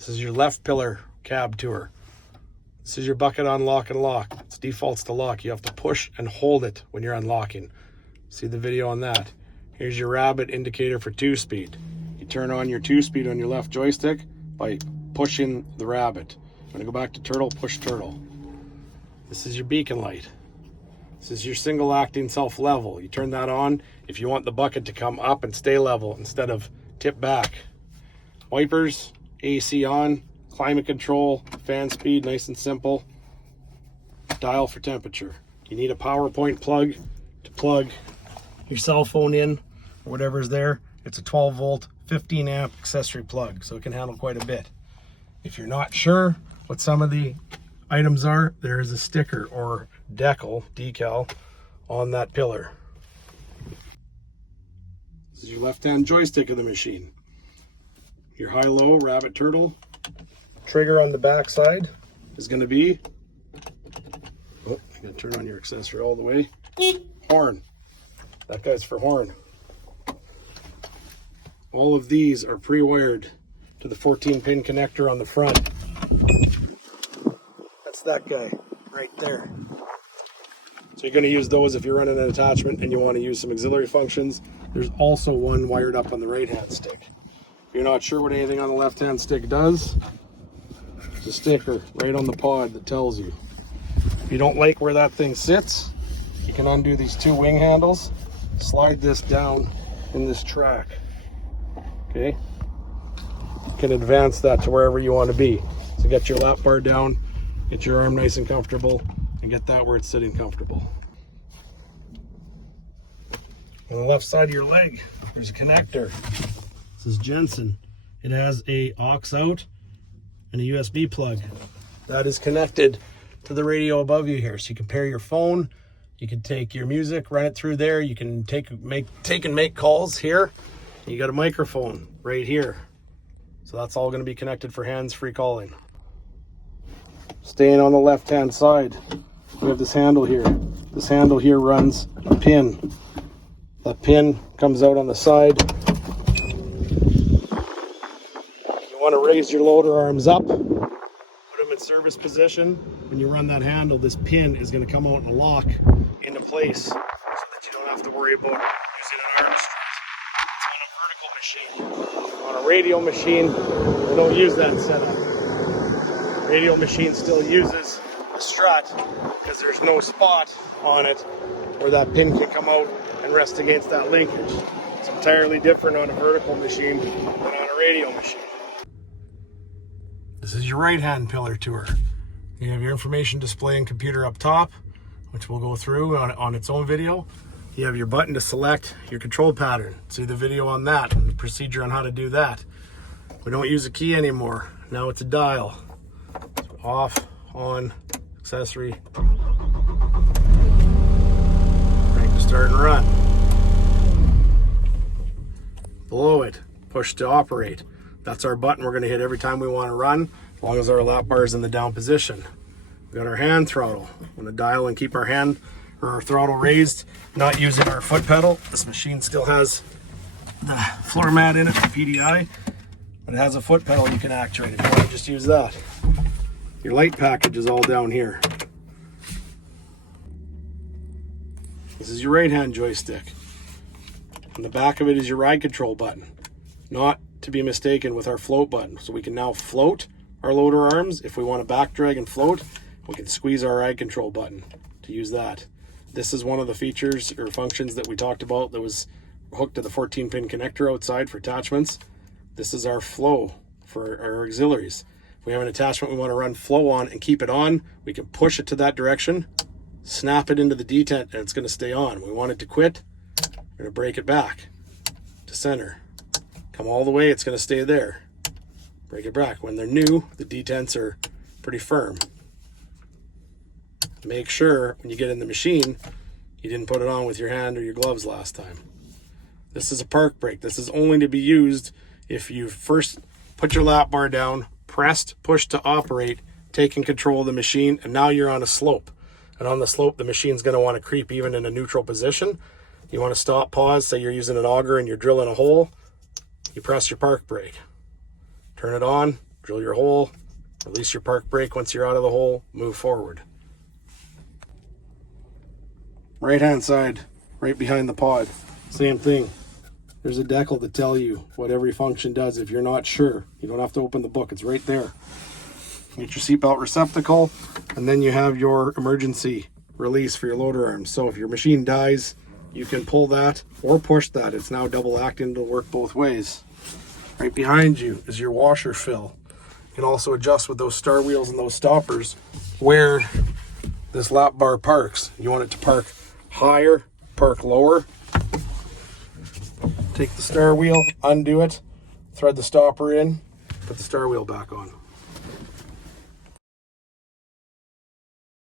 This is your left pillar cab tour. This is your bucket on lock and lock. It defaults to lock. You have to push and hold it when you're unlocking. See the video on that. Here's your rabbit indicator for 2-speed. You turn on your 2-speed on your left joystick by pushing the rabbit. I'm gonna go back to turtle, push turtle. This is your beacon light. This is your single acting self level. You turn that on if you want the bucket to come up and stay level instead of tip back. Wipers, AC on, climate control, fan speed, nice and simple. Dial for temperature. You need a PowerPoint plug to plug your cell phone in or whatever's there. It's a 12 volt, 15 amp accessory plug, so it can handle quite a bit. If you're not sure what some of the items are, there is a sticker or decal on that pillar. This is your left-hand joystick of the machine. Your high-low rabbit turtle. Trigger on the back side is going to be, oh, I'm going to turn on your accessory all the way, horn. That guy's for horn. All of these are pre-wired to the 14-pin connector on the front. That's that guy right there. So you're going to use those if you're running an attachment and you want to use some auxiliary functions. There's also one wired up on the right-hand stick. If you're not sure what anything on the left-hand stick does, there's a sticker right on the pod that tells you. If you don't like where that thing sits, you can undo these 2 wing handles, slide this down in this track. Okay? You can advance that to wherever you want to be. So get your lap bar down, get your arm nice and comfortable, and get that where it's sitting comfortable. On the left side of your leg, there's a connector. This is Jensen. It has a aux out and a USB plug. That is connected to the radio above you here. So you can pair your phone, you can take your music, run it through there. You can take and make calls here. You got a microphone right here. So that's all going to be connected for hands-free calling. Staying on the left-hand side, we have this handle here. This handle here runs a pin. That pin comes out on the side. You want to raise your loader arms up, put them in service position. When you run that handle, this pin is going to come out and lock into place so that you don't have to worry about using an arm strut. It's on a vertical machine. On a radio machine, they don't use that setup. Radio machine still uses a strut because there's no spot on it where that pin can come out and rest against that linkage. It's entirely different on a vertical machine than on a radio machine. This is your right-hand pillar tour. You have your information display and computer up top, which we'll go through on its own video. You have your button to select your control pattern. See the video on that and the procedure on how to do that. We don't use a key anymore. Now it's a dial. So off, on, accessory. Crank to start and run. Below it, push to operate. That's our button we're going to hit every time we want to run, as long as our lap bar is in the down position. We've got our hand throttle. We're going to dial and keep our hand or our throttle raised, not using our foot pedal. This machine still has the floor mat in it for PDI, but it has a foot pedal you can actuate if you want to just use that. Your light package is all down here. This is your right-hand joystick. On the back of it is your ride control button, not to be mistaken with our float button. So we can now float our loader arms. If we want to back drag and float, we can squeeze our ride control button to use that. This is one of the features or functions that we talked about that was hooked to the 14-pin connector outside for attachments. This is our flow for our auxiliaries. If we have an attachment we want to run flow on and keep it on, we can push it to that direction, snap it into the detent, and it's going to stay on. We want it to quit, we're going to break it back to center. Come all the way, it's going to stay there. Break it back. When they're new, the detents are pretty firm. Make sure when you get in the machine, you didn't put it on with your hand or your gloves last time. This is a park brake. This is only to be used if you first put your lap bar down, pressed push to operate, taking control of the machine, and now you're on a slope. And on the slope, the machine's going to want to creep even in a neutral position. You want to stop, pause, say you're using an auger and you're drilling a hole. You press your park brake. Turn it on, drill your hole, release your park brake once you're out of the hole, move forward. Right hand side, right behind the pod, same thing. There's a decal to tell you what every function does. If you're not sure, you don't have to open the book, it's right there. Get your seatbelt receptacle, and then you have your emergency release for your loader arms. So if your machine dies, you can pull that or push that. It's now double acting, it'll work both ways. Right behind you is your washer fill. You can also adjust with those star wheels and those stoppers where this lap bar parks. You want it to park higher, park lower. Take the star wheel, undo it, thread the stopper in, put the star wheel back on.